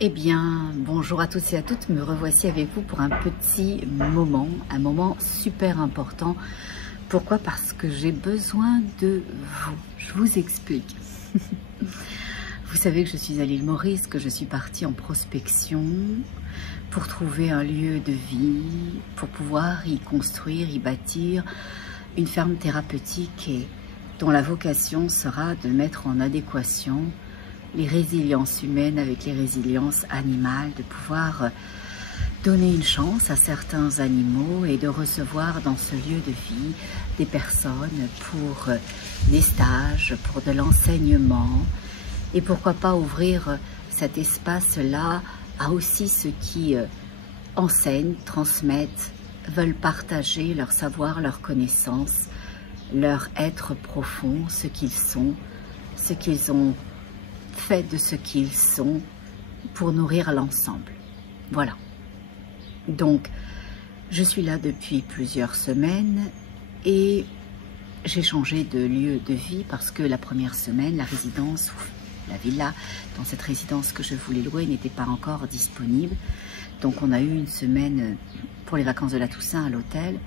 Eh bien, bonjour à tous et à toutes, me revoici avec vous pour un petit moment, un moment super important. Pourquoi? Parce que j'ai besoin de vous. Je vous explique. Vous savez que je suis à l'île Maurice, que je suis partie en prospection pour trouver un lieu de vie, pour pouvoir y construire, y bâtir une ferme thérapeutique et dont la vocation sera de mettre en adéquation les résiliences humaines avec les résiliences animales, de pouvoir donner une chance à certains animaux et de recevoir dans ce lieu de vie des personnes pour des stages, pour de l'enseignement et pourquoi pas ouvrir cet espace-là à aussi ceux qui enseignent, transmettent, veulent partager leur savoir, leur connaissance, leur être profond, ce qu'ils sont, ce qu'ils ont fait de ce qu'ils sont pour nourrir l'ensemble. Voilà. Donc, je suis là depuis plusieurs semaines et j'ai changé de lieu de vie parce que la première semaine, la résidence, la villa, dans cette résidence que je voulais louer n'était pas encore disponible. Donc, on a eu une semaine pour les vacances de la Toussaint à l'hôtel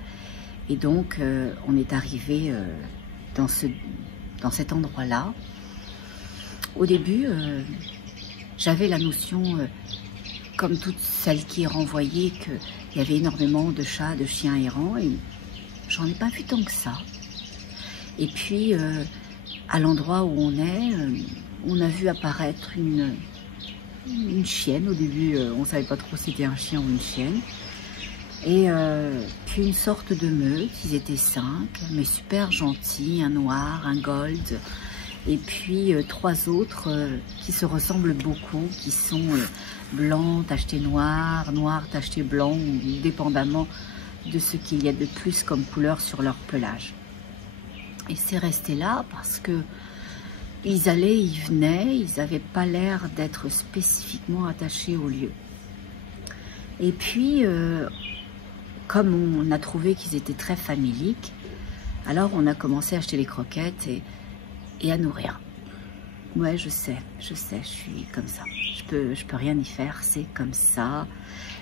et donc on est arrivé dans cet endroit-là. Au début, j'avais la notion, comme toutes celles qui renvoyaient, qu'il y avait énormément de chats, de chiens errants, et j'en ai pas vu tant que ça. Et puis, à l'endroit où on est, on a vu apparaître une chienne. Au début, on ne savait pas trop si c'était un chien ou une chienne. Et puis une sorte de meute, ils étaient 5, mais super gentils, un noir, un gold, et puis 3 autres qui se ressemblent beaucoup, qui sont blancs tachetés noirs, noirs tachetés blancs, dépendamment de ce qu'il y a de plus comme couleur sur leur pelage. Et c'est resté là parce que ils allaient, ils venaient, ils n'avaient pas l'air d'être spécifiquement attachés au lieu. Et puis, comme on a trouvé qu'ils étaient très familiques, alors on a commencé à acheter les croquettes et à nourrir. Ouais, je sais, je suis comme ça. Je peux rien y faire, c'est comme ça.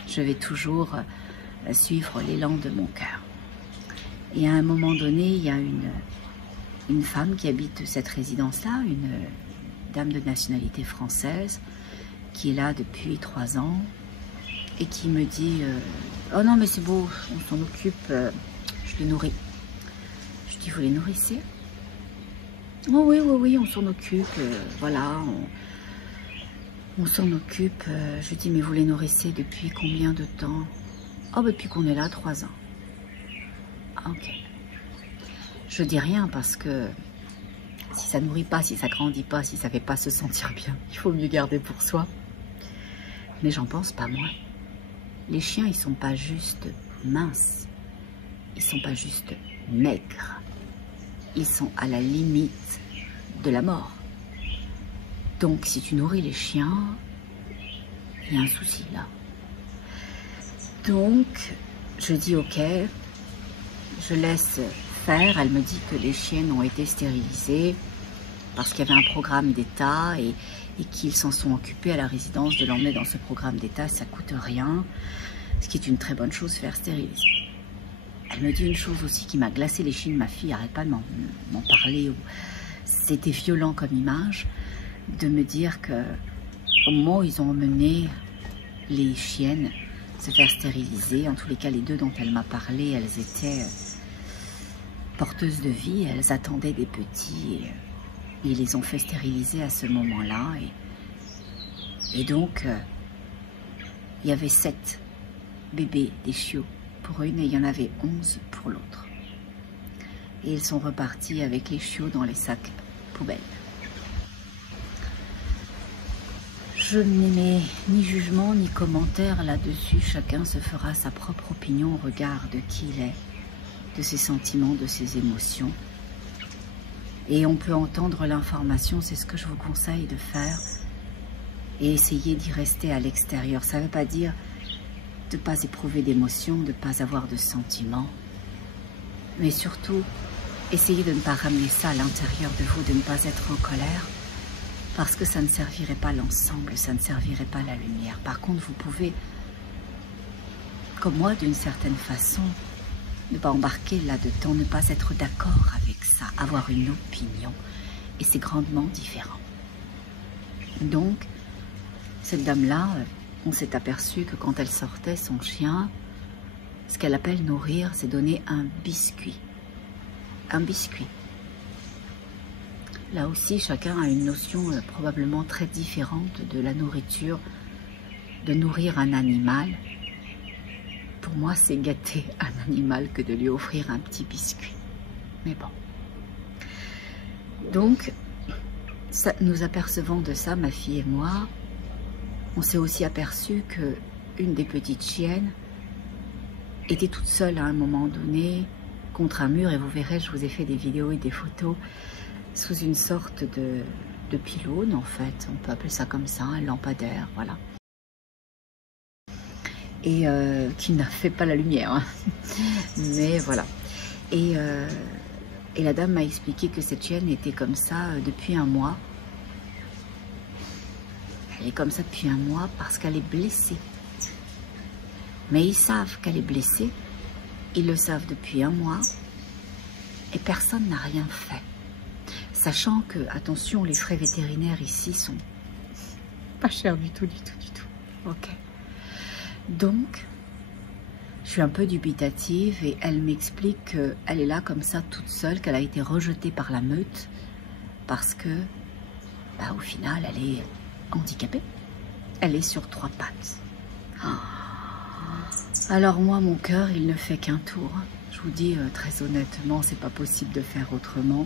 Je vais toujours suivre l'élan de mon cœur. Et à un moment donné, il y a une femme qui habite cette résidence-là, une dame de nationalité française, qui est là depuis 3 ans, et qui me dit oh non, mais c'est beau, on s'en occupe, je les nourris. Je dis, vous les nourrissez? Oh oui, oui, oui, on s'en occupe, voilà, on s'en occupe. Je dis, mais vous les nourrissez depuis combien de temps? Oh, depuis qu'on est là, 3 ans. Ah, ok. Je dis rien parce que si ça nourrit pas, si ça grandit pas, si ça fait pas se sentir bien, il faut mieux garder pour soi. Mais j'en pense pas moins. Les chiens, ils sont pas juste minces, ils sont pas juste maigres, ils sont à la limite de la mort. Donc si tu nourris les chiens, il y a un souci là. Donc je dis ok, je laisse faire. Elle me dit que les chiennes ont été stérilisées parce qu'il y avait un programme d'État et qu'ils s'en sont occupés à la résidence de l'emmener dans ce programme d'État, ça coûte rien, ce qui est une très bonne chose, faire stériliser. Elle me dit une chose aussi qui m'a glacé les chines, ma fille n'arrête pas de m'en parler, c'était violent comme image, de me dire que au moment où ils ont emmené les chiennes se faire stériliser, en tous les cas les 2 dont elle m'a parlé, elles étaient porteuses de vie, elles attendaient des petits, et ils les ont fait stériliser à ce moment-là. Et donc, il y avait 7 bébés, des chiots pour une, et il y en avait 11 pour l'autre. Et ils sont repartis avec les chiots dans les sacs poubelles. Je n'émets ni jugement ni commentaire là-dessus. Chacun se fera sa propre opinion au regard de qui il est, de ses sentiments, de ses émotions. Et on peut entendre l'information, c'est ce que je vous conseille de faire, et essayer d'y rester à l'extérieur. Ça ne veut pas dire de ne pas éprouver d'émotions, de ne pas avoir de sentiments, mais surtout, essayez de ne pas ramener ça à l'intérieur de vous, de ne pas être en colère, parce que ça ne servirait pas l'ensemble, ça ne servirait pas la lumière. Par contre, vous pouvez, comme moi d'une certaine façon, ne pas embarquer là-dedans, ne pas être d'accord avec ça, avoir une opinion. Et c'est grandement différent. Donc, cette dame-là, on s'est aperçu que quand elle sortait son chien, ce qu'elle appelle nourrir, c'est donner un biscuit. Un biscuit. Là aussi, chacun a une notion probablement très différente de la nourriture, de nourrir un animal. Pour moi, c'est gâter un animal que de lui offrir un petit biscuit. Mais bon. Donc, ça, nous apercevant de ça, ma fille et moi, on s'est aussi aperçu que une des petites chiennes était toute seule à un moment donné contre un mur, et vous verrez, je vous ai fait des vidéos et des photos sous une sorte de pylône, en fait, on peut appeler ça comme ça, un lampadaire, voilà. Et qui n'a fait pas la lumière, hein. Mais voilà. Et la dame m'a expliqué que cette chienne était comme ça depuis un mois. Elle est comme ça depuis un mois parce qu'elle est blessée. Mais ils savent qu'elle est blessée, ils le savent depuis un mois, et personne n'a rien fait. Sachant que, attention, les frais vétérinaires ici sont pas chers du tout, du tout, du tout. Ok. Donc, je suis un peu dubitative et elle m'explique qu'elle est là comme ça toute seule, qu'elle a été rejetée par la meute parce que, bah, au final, elle est handicapée. Elle est sur 3 pattes. Oh. Alors moi, mon cœur, il ne fait qu'un tour. Je vous dis très honnêtement, c'est pas possible de faire autrement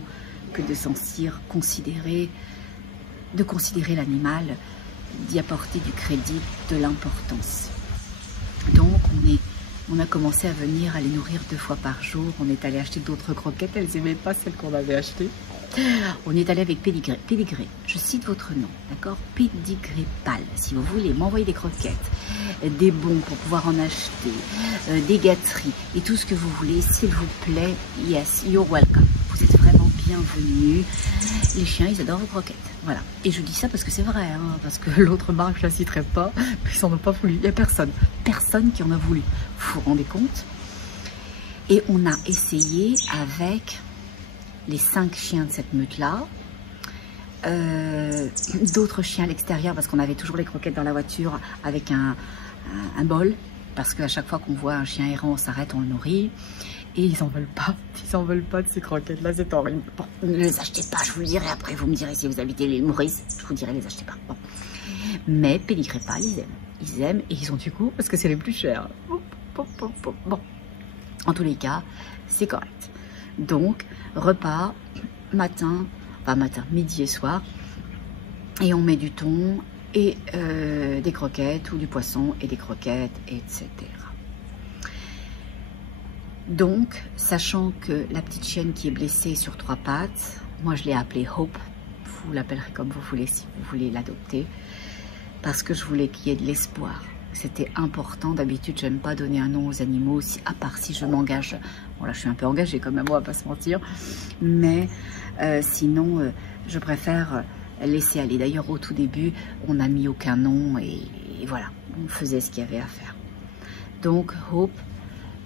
que de considérer l'animal, d'y apporter du crédit, de l'importance. Donc on a commencé à venir, à les nourrir 2 fois par jour. On est allé acheter d'autres croquettes, elles n'aimaient pas celles qu'on avait achetées. On est allé avec Pédigré, je cite votre nom, d'accord? Pédigré pâle, si vous voulez m'envoyer des croquettes, des bons pour pouvoir en acheter, des gâteries et tout ce que vous voulez, s'il vous plaît, yes, you're welcome. Vous êtes vraiment bienvenus. Les chiens, ils adorent vos croquettes, voilà. Et je dis ça parce que c'est vrai, hein, parce que l'autre marque, je la citerai pas, puis ils n'en ont pas voulu. Il n'y a personne qui en a voulu. Vous vous rendez compte? Et on a essayé avec les 5 chiens de cette meute-là, d'autres chiens à l'extérieur, parce qu'on avait toujours les croquettes dans la voiture avec un bol, parce qu'à chaque fois qu'on voit un chien errant, on s'arrête, on le nourrit, et ils n'en veulent pas de ces croquettes-là, c'est horrible. Bon, ne les achetez pas, je vous le dirai après, vous me direz si vous habitez l'île Maurice, je vous dirai les achetez pas. Bon. Mais Pédigré pâle, ils aiment, et ils ont du coup, parce que c'est les plus chers. Bon, en tous les cas, c'est correct. Donc, repas, midi et soir, et on met du thon et des croquettes ou du poisson et des croquettes, etc. Donc, sachant que la petite chienne qui est blessée sur 3 pattes, moi je l'ai appelée Hope, vous l'appellerez comme vous voulez si vous voulez l'adopter, parce que je voulais qu'il y ait de l'espoir. C'était important. D'habitude, j'aime pas donner un nom aux animaux, à part si je m'engage. Bon, là, je suis un peu engagée quand même, on va pas se mentir. Mais sinon, je préfère laisser aller. D'ailleurs, au tout début, on n'a mis aucun nom et voilà, on faisait ce qu'il y avait à faire. Donc, Hope,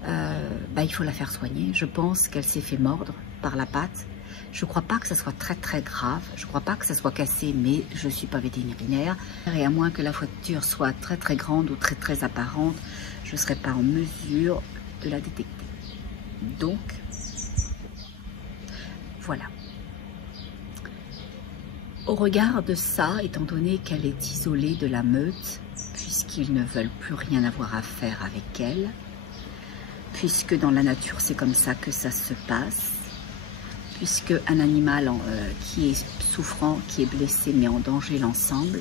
il faut la faire soigner. Je pense qu'elle s'est fait mordre par la patte. Je ne crois pas que ça soit très très grave, je ne crois pas que ça soit cassé, mais je ne suis pas vétérinaire. Et à moins que la fracture soit très très grande ou très très apparente, je ne serai pas en mesure de la détecter. Donc, voilà. Au regard de ça, étant donné qu'elle est isolée de la meute, puisqu'ils ne veulent plus rien avoir à faire avec elle, puisque dans la nature c'est comme ça que ça se passe, puisque un animal qui est souffrant, qui est blessé, met en danger l'ensemble,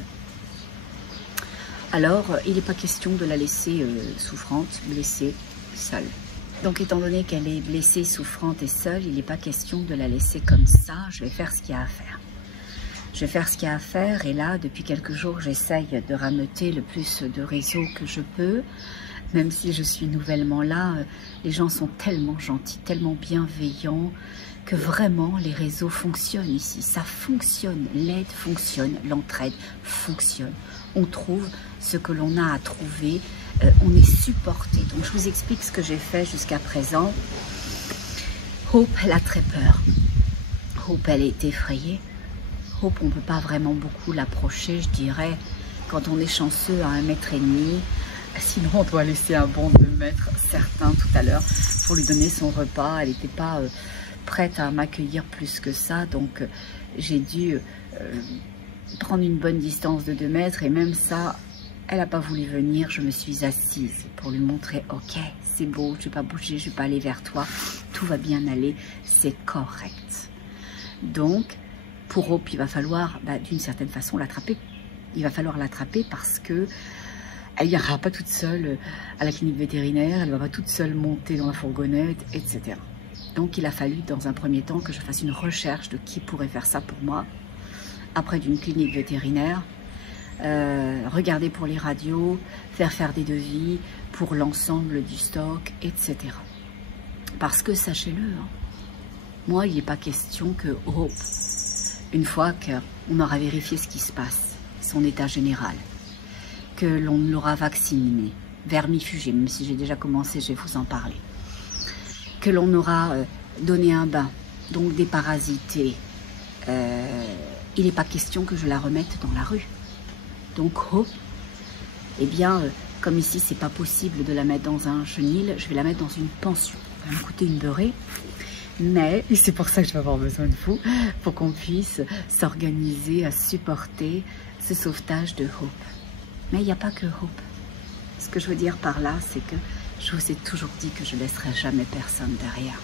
alors il n'est pas question de la laisser souffrante, blessée, seule. Donc étant donné qu'elle est blessée, souffrante et seule, il n'est pas question de la laisser comme ça. Je vais faire ce qu'il y a à faire. Je vais faire ce qu'il y a à faire. Et là, depuis quelques jours, j'essaye de rameuter le plus de réseaux que je peux. Même si je suis nouvellement là, les gens sont tellement gentils, tellement bienveillants, que vraiment les réseaux fonctionnent ici. Ça fonctionne, l'aide fonctionne, l'entraide fonctionne. On trouve ce que l'on a à trouver, on est supporté. Donc je vous explique ce que j'ai fait jusqu'à présent. Hope, elle a très peur. Hope, elle est effrayée. Hope, on ne peut pas vraiment beaucoup l'approcher, je dirais, quand on est chanceux à 1,5 m. Sinon, on doit laisser un bon 2 mètres, certain, tout à l'heure, pour lui donner son repas. Elle n'était pas prête à m'accueillir plus que ça, donc j'ai dû prendre une bonne distance de 2 mètres, et même ça, elle n'a pas voulu venir. Je me suis assise pour lui montrer, ok, c'est beau, je ne vais pas bouger, je ne vais pas aller vers toi, tout va bien aller, c'est correct. Donc, pour Hope, il va falloir d'une certaine façon l'attraper. Il va falloir l'attraper parce que elle n'ira pas toute seule à la clinique vétérinaire, elle ne va pas toute seule monter dans la fourgonnette, etc. Donc il a fallu dans un premier temps que je fasse une recherche de qui pourrait faire ça pour moi. Après d'une clinique vétérinaire, regarder pour les radios, faire des devis pour l'ensemble du stock, etc. Parce que sachez-le, hein, moi il n'est pas question que Hope, une fois qu'on aura vérifié ce qui se passe, son état général, que l'on l'aura vacciné, vermifugé, même si j'ai déjà commencé, je vais vous en parler, que l'on aura donné un bain, donc déparasité, il n'est pas question que je la remette dans la rue. Donc Hope, eh bien, comme ici c'est pas possible de la mettre dans un chenil, je vais la mettre dans une pension. Ça va me coûter une beurrée, mais c'est pour ça que je vais avoir besoin de vous, pour qu'on puisse s'organiser à supporter ce sauvetage de Hope. Mais il n'y a pas que Hope. Ce que je veux dire par là, c'est que je vous ai toujours dit que je ne laisserai jamais personne derrière.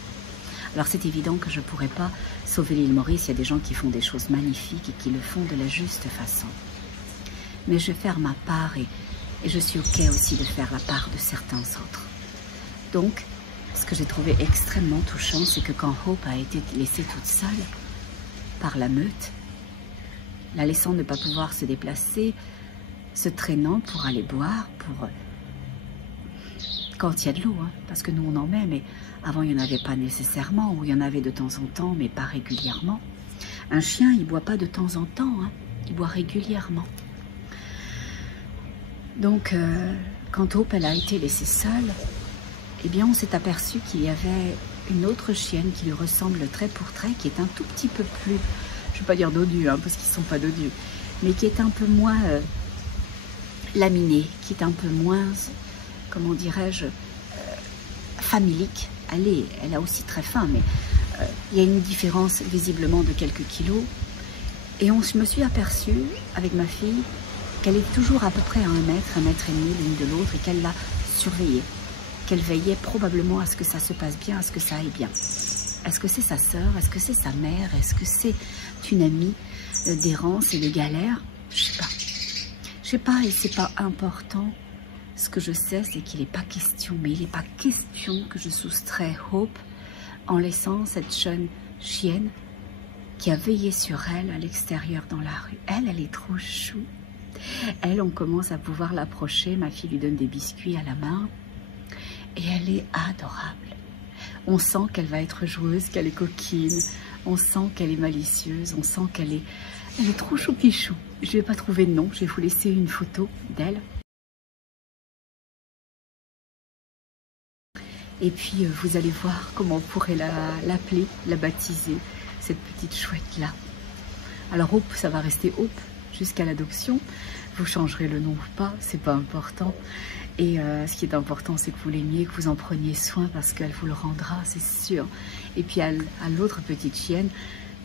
Alors c'est évident que je ne pourrai pas sauver l'île Maurice, il y a des gens qui font des choses magnifiques et qui le font de la juste façon. Mais je vais faire ma part et je suis ok aussi de faire la part de certains autres. Donc, ce que j'ai trouvé extrêmement touchant, c'est que quand Hope a été laissée toute seule par la meute, la laissant ne pas pouvoir se déplacer, se traînant pour aller boire, pour quand il y a de l'eau, hein, parce que nous on en met, mais avant il n'y en avait pas nécessairement, ou il y en avait de temps en temps, mais pas régulièrement. Un chien, il ne boit pas de temps en temps, hein, il boit régulièrement. Donc, quand Hope elle a été laissée seule, eh bien on s'est aperçu qu'il y avait une autre chienne qui lui ressemble trait pour trait, qui est un tout petit peu plus, je ne vais pas dire dodue, hein, parce qu'ils ne sont pas dodus, mais qui est un peu moins laminée, qui est un peu moins, comment dirais-je, familique. Elle a aussi très faim, mais il y a une différence visiblement de quelques kilos. Et je me suis aperçue avec ma fille qu'elle est toujours à peu près à 1 mètre, 1,5 m l'une de l'autre, et qu'elle l'a surveillée, qu'elle veillait probablement à ce que ça se passe bien, à ce que ça aille bien. Est-ce que c'est sa sœur? Est-ce que c'est sa mère? Est-ce que c'est une amie d'errance et de galère? Je sais pas. Je sais pas, et c'est pas important. Ce que je sais, c'est qu'il n'est pas question, mais il n'est pas question que je soustrais Hope en laissant cette jeune chienne qui a veillé sur elle à l'extérieur dans la rue. Elle est trop chou. Elle, on commence à pouvoir l'approcher. Ma fille lui donne des biscuits à la main. Et elle est adorable. On sent qu'elle va être joueuse, qu'elle est coquine. On sent qu'elle est malicieuse. On sent qu'elle est trop choupichou. Je ne vais pas trouver de nom. Je vais vous laisser une photo d'elle. Et puis, vous allez voir comment on pourrait l'appeler, la baptiser, cette petite chouette-là. Alors, Hope, ça va rester Hope jusqu'à l'adoption. Vous changerez le nom ou pas, c'est pas important. Et ce qui est important, c'est que vous l'aimiez, que vous en preniez soin parce qu'elle vous le rendra, c'est sûr. Et puis, à l'autre petite chienne,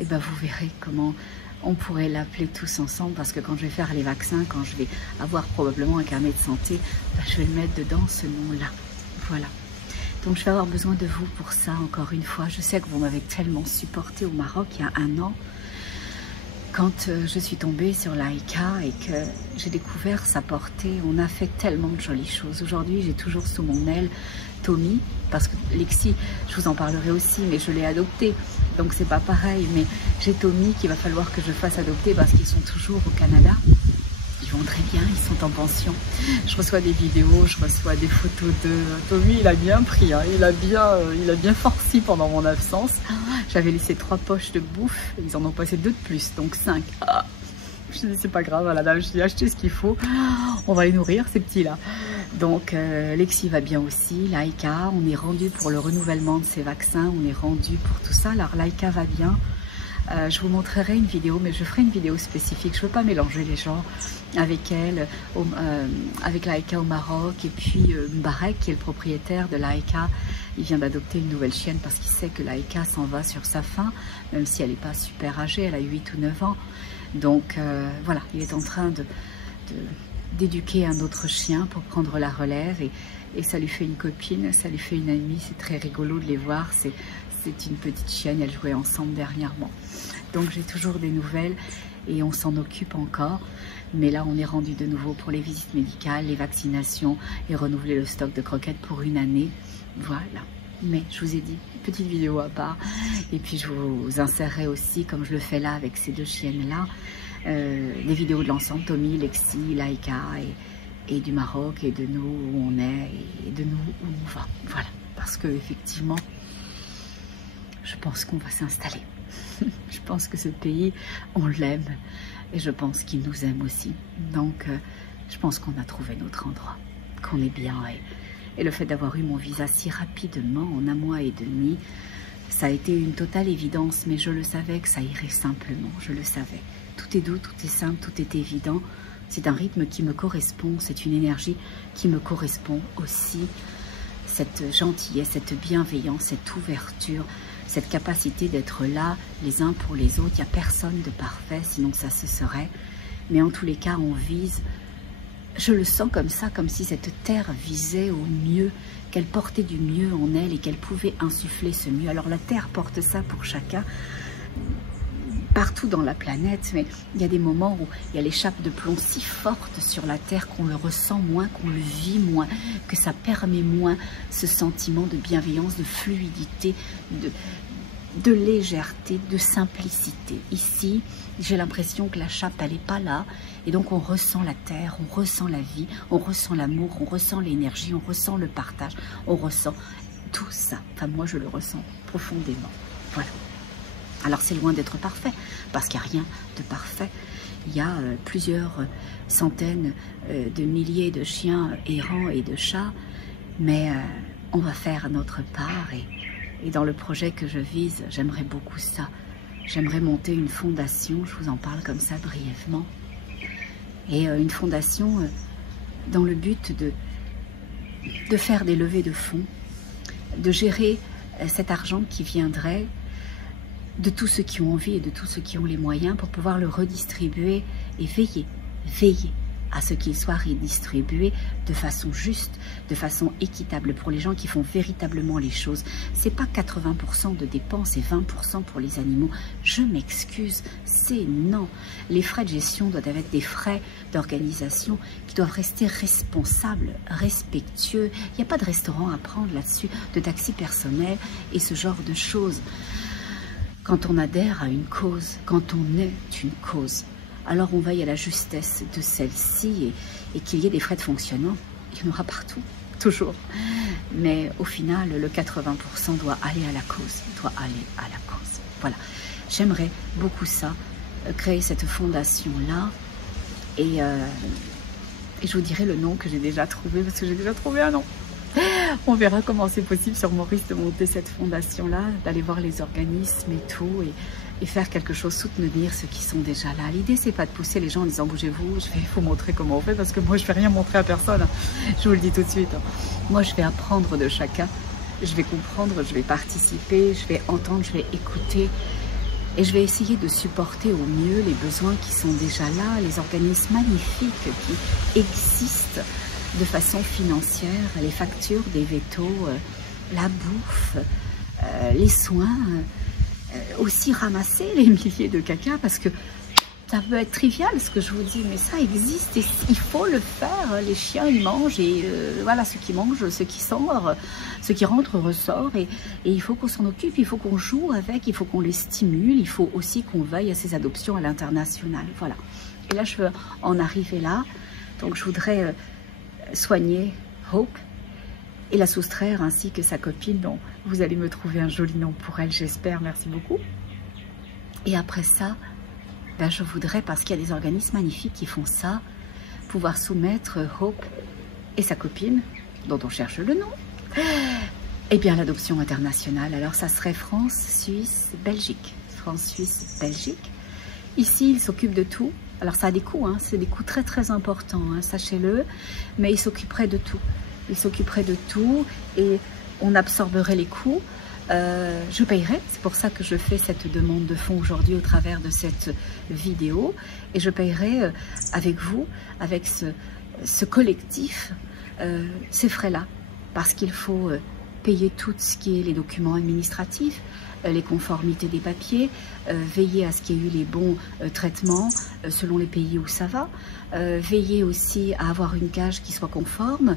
eh ben, vous verrez comment on pourrait l'appeler tous ensemble, parce que quand je vais faire les vaccins, quand je vais avoir probablement un carnet de santé, ben, je vais le mettre dedans, ce nom-là. Voilà. Donc je vais avoir besoin de vous pour ça, encore une fois. Je sais que vous m'avez tellement supporté au Maroc il y a 1 an, quand je suis tombée sur Laïka et que j'ai découvert sa portée. On a fait tellement de jolies choses. Aujourd'hui, j'ai toujours sous mon aile Tommy, parce que Lexi, je vous en parlerai aussi, mais je l'ai adoptée. donc c'est pas pareil. Mais j'ai Tommy qu'il va falloir que je fasse adopter parce qu'ils sont toujours au Canada. Ils vont très bien, ils sont en pension. Je reçois des vidéos, je reçois des photos de Tommy. Il a bien pris, hein. Il a bien forci pendant mon absence. J'avais laissé 3 poches de bouffe, ils en ont passé 2 de plus, donc 5. Je dis c'est pas grave à la dame, je lui ai acheté ce qu'il faut. On va les nourrir ces petits là. Donc Lexi va bien aussi, Laïka, on est rendu pour le renouvellement de ses vaccins, on est rendu pour tout ça. Alors Laïka va bien. Je vous montrerai une vidéo, mais je ferai une vidéo spécifique. Je ne veux pas mélanger les gens avec elle, avec Laïka au Maroc. Et puis Mbarek, qui est le propriétaire de Laïka, il vient d'adopter une nouvelle chienne parce qu'il sait que Laïka s'en va sur sa fin, même si elle n'est pas super âgée, elle a 8 ou 9 ans. Donc voilà, il est en train d'éduquer un autre chien pour prendre la relève. Et ça lui fait une copine, ça lui fait une amie. C'est très rigolo de les voir. C'est une petite chienne, elles jouaient ensemble dernièrement. Donc j'ai toujours des nouvelles et on s'en occupe encore. Mais là, on est rendu de nouveau pour les visites médicales, les vaccinations et renouveler le stock de croquettes pour 1 année. Voilà. Mais je vous ai dit, petite vidéo à part. Et puis je vous insérerai aussi, comme je le fais là avec ces 2 chiennes-là, des vidéos de l'ensemble, Tommy, Lexi, Laïka et du Maroc et de nous où on est et de nous où on va. Voilà. Parce que effectivement, je pense qu'on va s'installer. Je pense que ce pays, on l'aime et je pense qu'il nous aime aussi. Donc, je pense qu'on a trouvé notre endroit, qu'on est bien. Et le fait d'avoir eu mon visa si rapidement, en 1 mois et demi, ça a été une totale évidence. Mais je le savais que ça irait simplement, je le savais. Tout est doux, tout est simple, tout est évident. C'est un rythme qui me correspond, c'est une énergie qui me correspond aussi. Cette gentillesse, cette bienveillance, cette ouverture, cette capacité d'être là les uns pour les autres. Il n'y a personne de parfait, sinon ça se serait. Mais en tous les cas, on vise, je le sens comme ça, comme si cette terre visait au mieux, qu'elle portait du mieux en elle et qu'elle pouvait insuffler ce mieux. Alors la terre porte ça pour chacun, partout dans la planète, mais il y a des moments où il y a les chape de plomb si fortes sur la terre qu'on le ressent moins, qu'on le vit moins, que ça permet moins ce sentiment de bienveillance, de fluidité, de légèreté, de simplicité. Ici, j'ai l'impression que la chape, elle n'est pas là, et donc on ressent la terre, on ressent la vie, on ressent l'amour, on ressent l'énergie, on ressent le partage, on ressent tout ça. Enfin, moi, je le ressens profondément. Voilà. Alors c'est loin d'être parfait, parce qu'il n'y a rien de parfait. Il y a plusieurs centaines de milliers de chiens errants et de chats, mais on va faire notre part. Et dans le projet que je vise, j'aimerais beaucoup ça. J'aimerais monter une fondation, je vous en parle comme ça brièvement. Et une fondation dans le but de faire des levées de fonds, de gérer cet argent qui viendrait de tous ceux qui ont envie et de tous ceux qui ont les moyens pour pouvoir le redistribuer et veiller à ce qu'il soit redistribué de façon juste, de façon équitable pour les gens qui font véritablement les choses. C'est pas 80% de dépenses et 20% pour les animaux. Je m'excuse, c'est non. Les frais de gestion doivent être des frais d'organisation qui doivent rester responsables, respectueux. Il n'y a pas de restaurant à prendre là-dessus, de taxi personnel et ce genre de choses. Quand on adhère à une cause, quand on est une cause, alors on veille à la justesse de celle-ci et qu'il y ait des frais de fonctionnement. Il y en aura partout, toujours. Mais au final, le 80% doit aller à la cause, Voilà. J'aimerais beaucoup ça, créer cette fondation-là. Et je vous dirai le nom que j'ai déjà trouvé, parce que j'ai déjà trouvé un nom. On verra comment c'est possible sur Maurice de monter cette fondation-là, d'aller voir les organismes et tout, et faire quelque chose, soutenir ceux qui sont déjà là. L'idée, c'est pas de pousser les gens en disant bougez-vous, il faut montrer comment on fait, parce que moi, je vais rien montrer à personne. Je vous le dis tout de suite. Moi, je vais apprendre de chacun, je vais comprendre, je vais participer, je vais entendre, je vais écouter, et je vais essayer de supporter au mieux les besoins qui sont déjà là, les organismes magnifiques qui existent de façon financière, les factures des vétos, la bouffe, les soins, aussi ramasser les milliers de caca, parce que Ça peut être trivial ce que je vous dis, mais ça existe et il faut le faire. Les chiens, ils mangent et voilà, ceux qui mangent, ceux qui sortent, ceux qui rentrent, ressortent. Et il faut qu'on s'en occupe, il faut qu'on joue avec, il faut qu'on les stimule, il faut aussi qu'on veille à ces adoptions à l'international. Voilà. Et là, je veux en arriver là. Donc, je voudrais soigner Hope et la soustraire ainsi que sa copine. Donc, vous allez me trouver un joli nom pour elle, j'espère. Merci beaucoup. Et après ça, ben, je voudrais, parce qu'il y a des organismes magnifiques qui font ça, pouvoir soumettre Hope et sa copine, dont on cherche le nom, eh bien l'adoption internationale. Alors ça serait France, Suisse, Belgique. France, Suisse, Belgique. Ici, ils s'occupent de tout. Alors ça a des coûts, hein, c'est des coûts très très importants, hein, sachez-le, mais ils s'occuperaient de tout. Ils s'occuperaient de tout et on absorberait les coûts. Je payerai, c'est pour ça que je fais cette demande de fonds aujourd'hui au travers de cette vidéo, et je payerai avec vous, avec ce collectif, ces frais-là, parce qu'il faut payer tout ce qui est les documents administratifs, les conformités des papiers, veiller à ce qu'il y ait eu les bons traitements selon les pays où ça va, veiller aussi à avoir une cage qui soit conforme.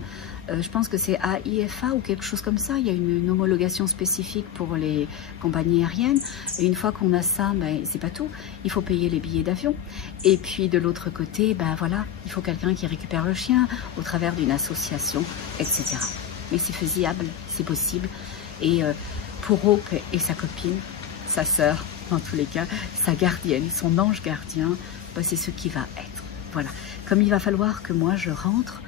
Je pense que c'est AIFA ou quelque chose comme ça, il y a une homologation spécifique pour les compagnies aériennes. Et une fois qu'on a ça, ben, c'est pas tout, il faut payer les billets d'avion. Et puis de l'autre côté, ben voilà, il faut quelqu'un qui récupère le chien au travers d'une association, etc. Mais c'est faisable, c'est possible. Et pour Hope et sa copine, sa sœur, en tous les cas, sa gardienne, son ange gardien, ben, c'est ce qui va être. Voilà. Comme il va falloir que moi je rentre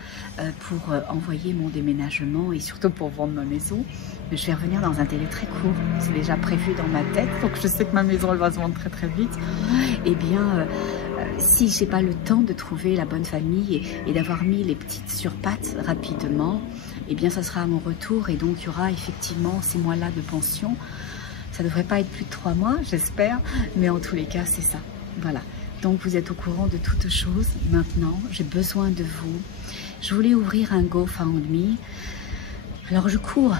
pour envoyer mon déménagement et surtout pour vendre ma maison, je vais revenir dans un délai très court. C'est déjà prévu dans ma tête, donc je sais que ma maison elle va se vendre très très vite. Eh bien, si j'ai pas le temps de trouver la bonne famille et d'avoir mis les petites sur pattes rapidement, eh bien ça sera à mon retour et donc il y aura effectivement ces mois-là de pension. Ça devrait pas être plus de 3 mois, j'espère, mais en tous les cas c'est ça. Voilà. Donc vous êtes au courant de toutes choses. Maintenant, j'ai besoin de vous. Je voulais ouvrir un GoFundMe. Alors je cours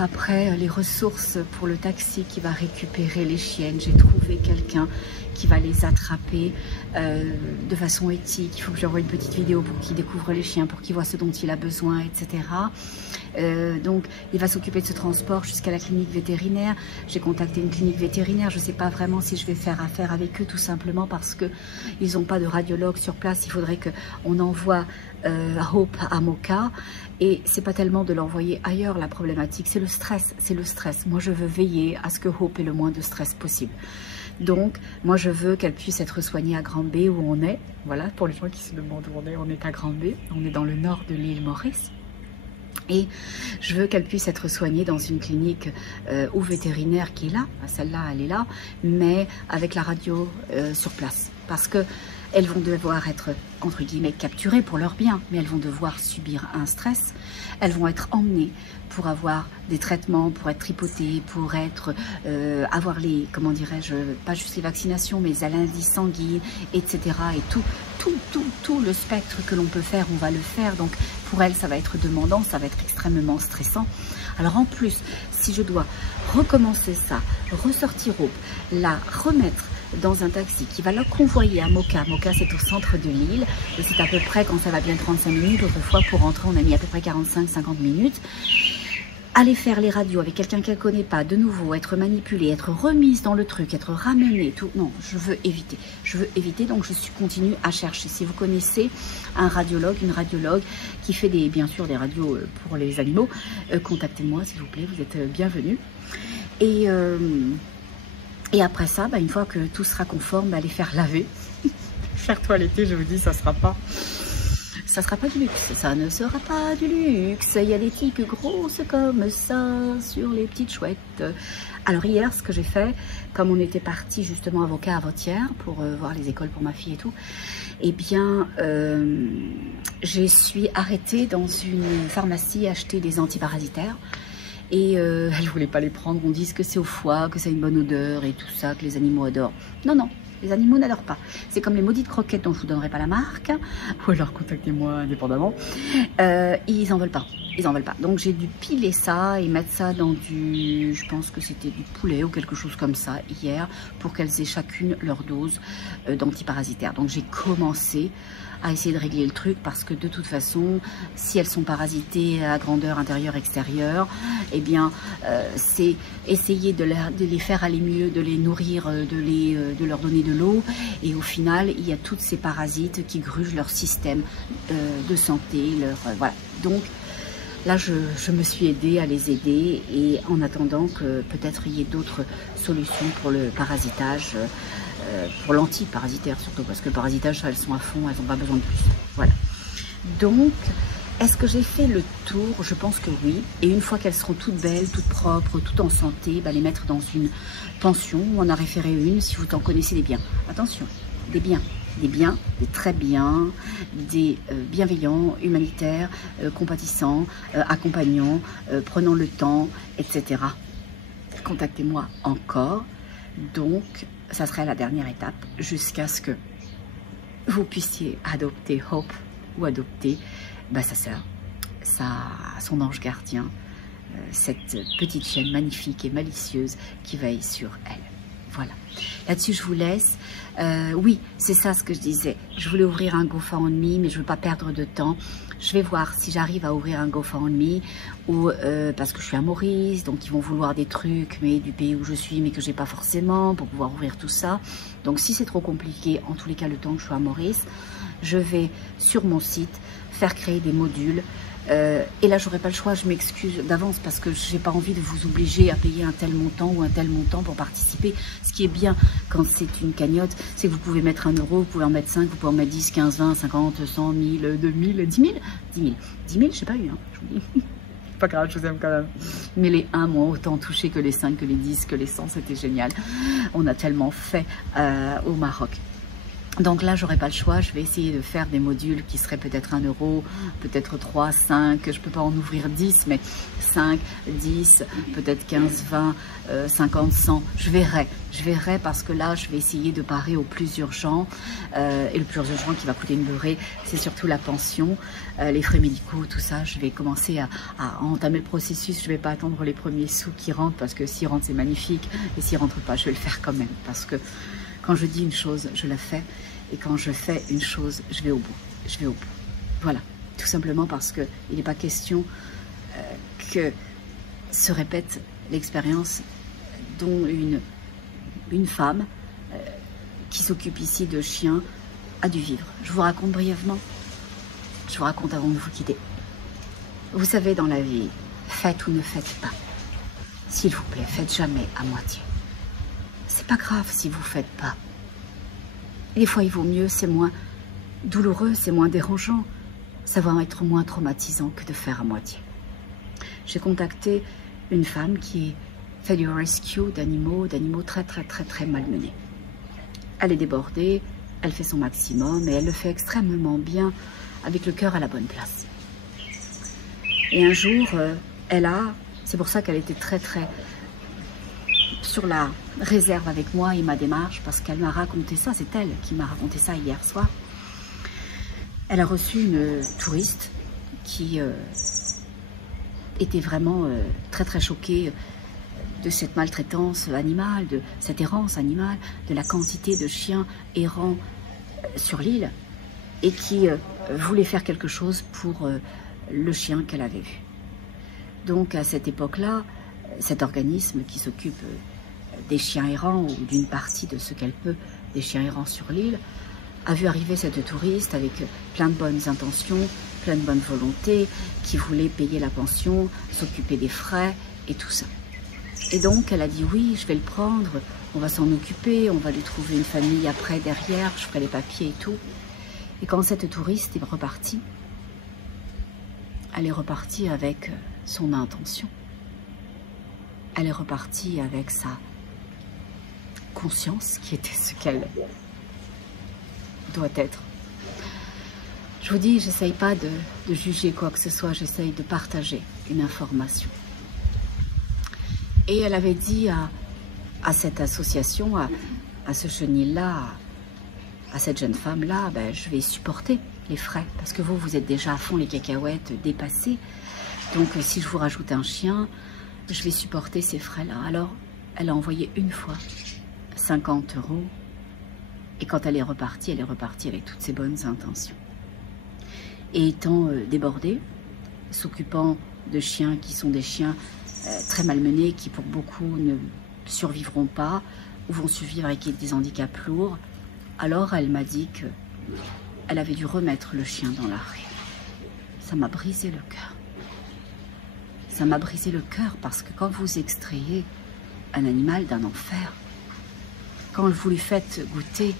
après les ressources pour le taxi qui va récupérer les chiennes. J'ai trouvé quelqu'un qui va les attraper de façon éthique. Il faut que j'envoie une petite vidéo pour qu'il découvre les chiens, pour qu'il voit ce dont il a besoin, etc. Donc il va s'occuper de ce transport jusqu'à la clinique vétérinaire. J'ai contacté une clinique vétérinaire. Je ne sais pas vraiment si je vais faire affaire avec eux, tout simplement parce qu'ils n'ont pas de radiologue sur place. Il faudrait qu'on envoie Hope à Moka. Et c'est pas tellement de l'envoyer ailleurs la problématique, c'est le stress, c'est le stress. Moi je veux veiller à ce que Hope ait le moins de stress possible. Donc moi je veux qu'elle puisse être soignée à Grand B où on est. Voilà, pour les gens qui se demandent où on est à Grand B, on est dans le nord de l'île Maurice. Et je veux qu'elle puisse être soignée dans une clinique ou vétérinaire qui est là, celle-là elle est là, mais avec la radio sur place. Parce que elles vont devoir être, entre guillemets, capturées pour leur bien, mais elles vont devoir subir un stress. Elles vont être emmenées pour avoir des traitements, pour être tripotées, pour être, avoir les, comment dirais-je, pas juste les vaccinations, mais les analyses sanguines, etc. Et tout le spectre que l'on peut faire, on va le faire. Donc pour elles, ça va être demandant, ça va être extrêmement stressant. Alors en plus, si je dois recommencer ça, ressortir Hope, la remettre dans un taxi qui va la convoyer à Moka. Moka, c'est au centre de l'île et c'est à peu près, quand ça va bien, 35 minutes. Autrefois, pour rentrer, on a mis à peu près 45-50 minutes. Aller faire les radios avec quelqu'un qu'elle ne connaît pas, de nouveau, être manipulée, être remise dans le truc, être ramenée, tout. Non, je veux éviter. Je veux éviter, donc je continue à chercher. Si vous connaissez un radiologue, une radiologue qui fait bien sûr des radios pour les animaux, contactez-moi s'il vous plaît, vous êtes bienvenus. Et après ça, une fois que tout sera conforme, les faire laver, faire toiletter, je vous dis, ça sera pas du luxe. Ça ne sera pas du luxe. Il y a des tiques grosses comme ça sur les petites chouettes. Alors hier, ce que j'ai fait, comme on était parti justement avocat avant-hier pour voir les écoles pour ma fille et tout, eh bien, je suis arrêtée dans une pharmacie acheter des antiparasitaires. Et elle ne voulait pas les prendre. On dit que c'est au foie, que ça a une bonne odeur et tout ça, que les animaux adorent. Non, non, les animaux n'adorent pas. C'est comme les maudites croquettes dont je ne vous donnerai pas la marque. Ou alors contactez-moi indépendamment. Ils n'en veulent pas. ils n'en veulent pas. Donc j'ai dû piler ça et mettre ça dans du, je pense que c'était du poulet ou quelque chose comme ça hier, pour qu'elles aient chacune leur dose d'antiparasitaire. Donc j'ai commencé à essayer de régler le truc, parce que de toute façon, si elles sont parasitées à grandeur intérieure, extérieure, eh bien c'est essayer de les faire aller mieux, de les nourrir, de leur donner de l'eau, et au final il y a toutes ces parasites qui grugent leur système de santé, voilà. Donc là, je me suis aidée à les aider, et en attendant que peut-être il y ait d'autres solutions pour le parasitage, pour l'antiparasitaire surtout, parce que le parasitage, elles sont à fond, elles n'ont pas besoin de plus. Voilà. Donc, est-ce que j'ai fait le tour? Je pense que oui. Et une fois qu'elles seront toutes belles, toutes propres, toutes en santé, bah, les mettre dans une pension. On en a référé une, si vous en connaissez des biens. Attention, des biens. Des biens, des très bien, des bienveillants, humanitaires, compatissants, accompagnants, prenant le temps, etc. Contactez-moi encore. Donc, ça serait la dernière étape, jusqu'à ce que vous puissiez adopter Hope, ou adopter sa sœur, son ange gardien, cette petite chienne magnifique et malicieuse qui veille sur elle. Voilà. Là-dessus, je vous laisse. Oui, c'est ça ce que je disais. Je voulais ouvrir un GoFundMe, mais je ne veux pas perdre de temps. Je vais voir si j'arrive à ouvrir un GoFundMe, ou parce que je suis à Maurice, donc ils vont vouloir des trucs, mais du pays où je suis, mais que j'ai pas forcément, pour pouvoir ouvrir tout ça. Donc si c'est trop compliqué, en tous les cas, le temps que je suis à Maurice, je vais sur mon site faire créer des modules. Et là, j'aurai pas le choix, je m'excuse d'avance, parce que j'ai pas envie de vous obliger à payer un tel montant ou un tel montant pour participer. Ce qui est bien quand c'est une cagnotte, c'est que vous pouvez mettre 1 €, vous pouvez en mettre 5, vous pouvez en mettre 10, 15, 20, 50, 100, 1000, 2000, 10 000, 10 000. 10 000, je n'ai pas eu, hein, je vous dis. Pas grave, je vous aime quand même. Mais les 1 m'ont autant touché que les 5, que les 10, que les 100, c'était génial. On a tellement fait au Maroc. Donc là, j'aurai pas le choix, je vais essayer de faire des modules qui seraient peut-être 1 €, peut-être 3, 5, je peux pas en ouvrir 10, mais 5, 10, peut-être 15, 20, 50, 100, je verrai parce que là, je vais essayer de parer au plus urgent, et le plus urgent qui va coûter une beurrée, c'est surtout la pension, les frais médicaux, tout ça. Je vais commencer à entamer le processus, je vais pas attendre les premiers sous qui rentrent, parce que s'ils rentrent, c'est magnifique, et s'ils rentrent pas, je vais le faire quand même, parce que quand je dis une chose, je la fais. Et quand je fais une chose, je vais au bout. Je vais au bout. Voilà. Tout simplement parce qu'il n'est pas question que se répète l'expérience dont une femme qui s'occupe ici de chiens a dû vivre. Je vous raconte brièvement. Je vous raconte avant de vous quitter. Vous savez, dans la vie, faites ou ne faites pas. S'il vous plaît, faites jamais à moitié. C'est pas grave si vous faites pas. Des fois, il vaut mieux, c'est moins douloureux, c'est moins dérangeant. Ça va être moins traumatisant que de faire à moitié. J'ai contacté une femme qui fait du rescue d'animaux très malmenés. Elle est débordée, elle fait son maximum et elle le fait extrêmement bien, avec le cœur à la bonne place. Et un jour, c'est pour ça qu'elle était très sur la réserve avec moi et ma démarche, parce qu'elle m'a raconté ça, c'est elle qui m'a raconté ça hier soir. Elle a reçu une touriste qui était vraiment très choquée de cette maltraitance animale, de cette errance animale, de la quantité de chiens errants sur l'île, et qui voulait faire quelque chose pour le chien qu'elle avait vu. Donc à cette époque-là, cet organisme qui s'occupe des chiens errants, ou d'une partie de ce qu'elle peut des chiens errants sur l'île, a vu arriver cette touriste avec plein de bonnes intentions, plein de bonne volonté, qui voulait payer la pension, s'occuper des frais et tout ça. Et donc elle a dit oui, je vais le prendre, on va s'en occuper, on va lui trouver une famille après derrière, je ferai les papiers et tout. Et quand cette touriste est repartie, elle est repartie avec son intention. Elle est repartie avec sa conscience qui était ce qu'elle doit être. Je vous dis, j'essaye pas de juger quoi que ce soit, j'essaye de partager une information. Et elle avait dit à cette association, à ce chenil-là, à cette jeune femme-là, ben, je vais supporter les frais, parce que vous êtes déjà à fond les cacahuètes dépassées. Donc si je vous rajoute un chien, je vais supporter ces frais-là. Alors, elle a envoyé une fois 50 €. Et quand elle est repartie avec toutes ses bonnes intentions. Et étant débordée, s'occupant de chiens qui sont des chiens très malmenés, qui pour beaucoup ne survivront pas, ou vont survivre avec des handicaps lourds, alors elle m'a dit qu'elle avait dû remettre le chien dans la rue. Ça m'a brisé le cœur. Ça m'a brisé le cœur parce que quand vous extrayez un animal d'un enfer, quand vous lui faites goûter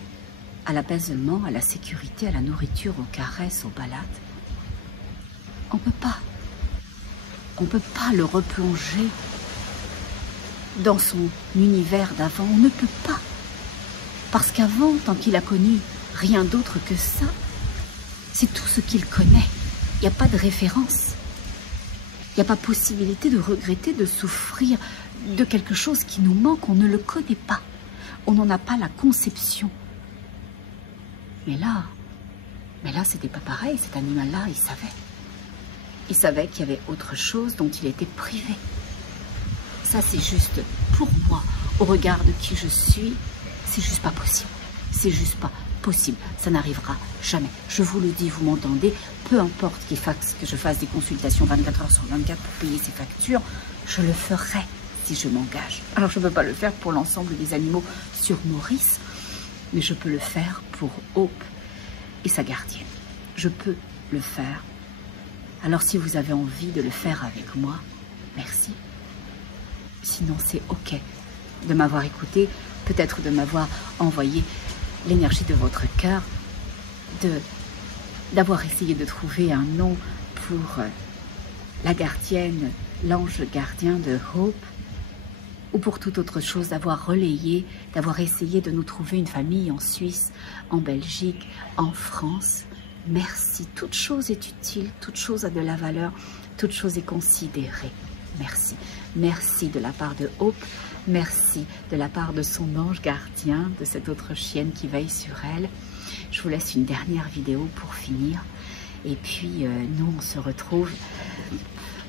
à l'apaisement, à la sécurité, à la nourriture, aux caresses, aux balades, on ne peut pas le replonger dans son univers d'avant. On ne peut pas. Parce qu'avant, tant qu'il a connu rien d'autre que ça, c'est tout ce qu'il connaît. Il n'y a pas de référence. Il n'y a pas possibilité de regretter, de souffrir de quelque chose qui nous manque. On ne le connaît pas. On n'en a pas la conception. Mais là, c'était pas pareil. Cet animal-là, il savait. Il savait qu'il y avait autre chose dont il était privé. Ça, c'est juste, pour moi, au regard de qui je suis, c'est juste pas possible. C'est juste pas possible. Ça n'arrivera jamais. Je vous le dis, vous m'entendez, peu importe que je fasse des consultations 24 heures sur 24 pour payer ces factures, je le ferai si je m'engage. Alors, je ne peux pas le faire pour l'ensemble des animaux sur Maurice, mais je peux le faire pour Hope et sa gardienne. Je peux le faire. Alors, si vous avez envie de le faire avec moi, merci. Sinon, c'est OK de m'avoir écouté, peut-être de m'avoir envoyé l'énergie de votre cœur, d'avoir essayé de trouver un nom pour la gardienne, l'ange gardien de Hope, ou pour toute autre chose, d'avoir relayé, d'avoir essayé de nous trouver une famille en Suisse, en Belgique, en France. Merci. Toute chose est utile, toute chose a de la valeur, toute chose est considérée. Merci. Merci de la part de Hope, merci de la part de son ange gardien, de cette autre chienne qui veille sur elle. Je vous laisse une dernière vidéo pour finir. Et puis, nous, on se retrouve,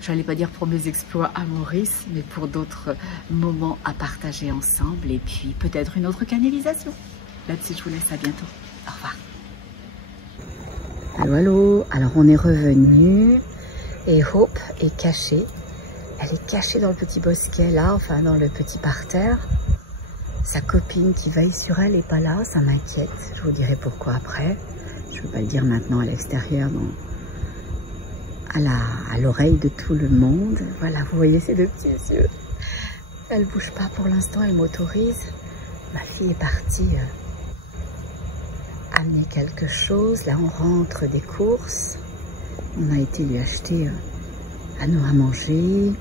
je n'allais pas dire pour mes exploits à Maurice, mais pour d'autres moments à partager ensemble. Et puis, peut-être une autre canalisation. Là-dessus, je vous laisse, à bientôt. Au revoir. Allô, allô. Alors, on est revenu et Hope est cachée. Elle est cachée dans le petit bosquet là, enfin dans le petit parterre. Sa copine qui veille sur elle n'est pas là, ça m'inquiète. Je vous dirai pourquoi après. Je ne peux pas le dire maintenant à l'extérieur, à l'oreille de tout le monde. Voilà, vous voyez ces deux petits yeux. Elle ne bouge pas pour l'instant, elle m'autorise. Ma fille est partie amener quelque chose. Là, on rentre des courses. On a été lui acheter à nous à manger.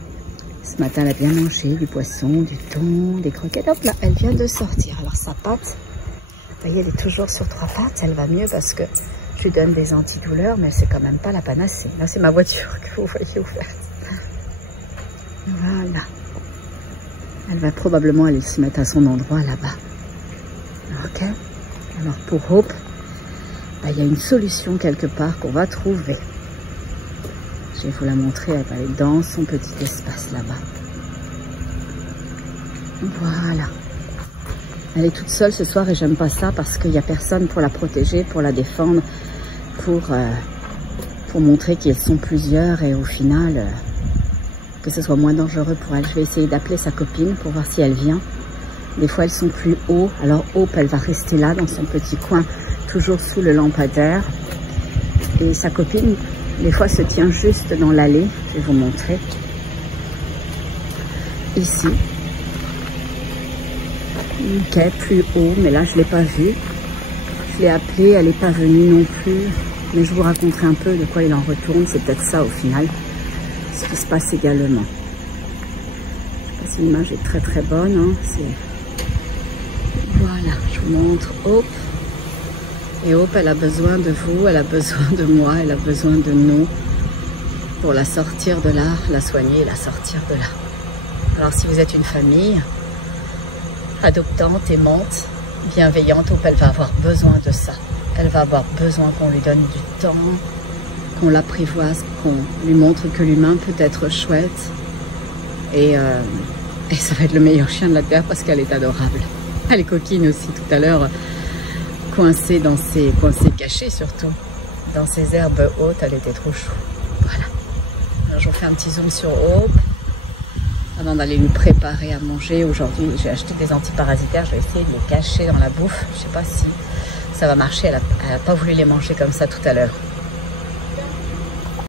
Ce matin, elle a bien mangé du poisson, du thon, des croquettes. Hop là, elle vient de sortir. Alors sa patte, vous voyez, elle est toujours sur 3 pattes. Elle va mieux parce que je lui donne des antidouleurs, mais c'est quand même pas la panacée. Là, c'est ma voiture que vous voyez ouverte. Voilà. Elle va probablement aller se mettre à son endroit là-bas. Ok. Alors pour Hope, il y a une solution quelque part qu'on va trouver. Je vais vous la montrer, elle va aller dans son petit espace là-bas. Voilà. Elle est toute seule ce soir et j'aime pas ça parce qu'il n'y a personne pour la protéger, pour la défendre, pour montrer qu'ils sont plusieurs et au final, que ce soit moins dangereux pour elle. Je vais essayer d'appeler sa copine pour voir si elle vient. Des fois, elles sont plus haut. Alors Hope, elle va rester là dans son petit coin, toujours sous le lampadaire. Et sa copine, des fois, se tient juste dans l'allée. Je vais vous montrer. Ici. Ok, plus haut, mais là, je ne l'ai pas vue. Je l'ai appelée, elle n'est pas venue non plus. Mais je vous raconterai un peu de quoi il en retourne. C'est peut-être ça, au final, ce qui se passe également. Je ne sais pas si l'image est très très bonne. Hein. Voilà, je vous montre Hope. Et Hope, elle a besoin de vous, elle a besoin de moi, elle a besoin de nous pour la sortir de là, la soigner et la sortir de là. Alors si vous êtes une famille adoptante, aimante, bienveillante, Hope, elle va avoir besoin de ça. Elle va avoir besoin qu'on lui donne du temps, qu'on l'apprivoise, qu'on lui montre que l'humain peut être chouette. Et ça va être le meilleur chien de la terre parce qu'elle est adorable. Elle est coquine aussi tout à l'heure, coincée cachée surtout, dans ces herbes hautes, elle était trop chou. Voilà. Alors je vous fais un petit zoom sur Hope avant d'aller lui préparer à manger. Aujourd'hui, j'ai acheté des antiparasitaires, je vais essayer de les cacher dans la bouffe. Je sais pas si ça va marcher, elle a pas voulu les manger comme ça tout à l'heure.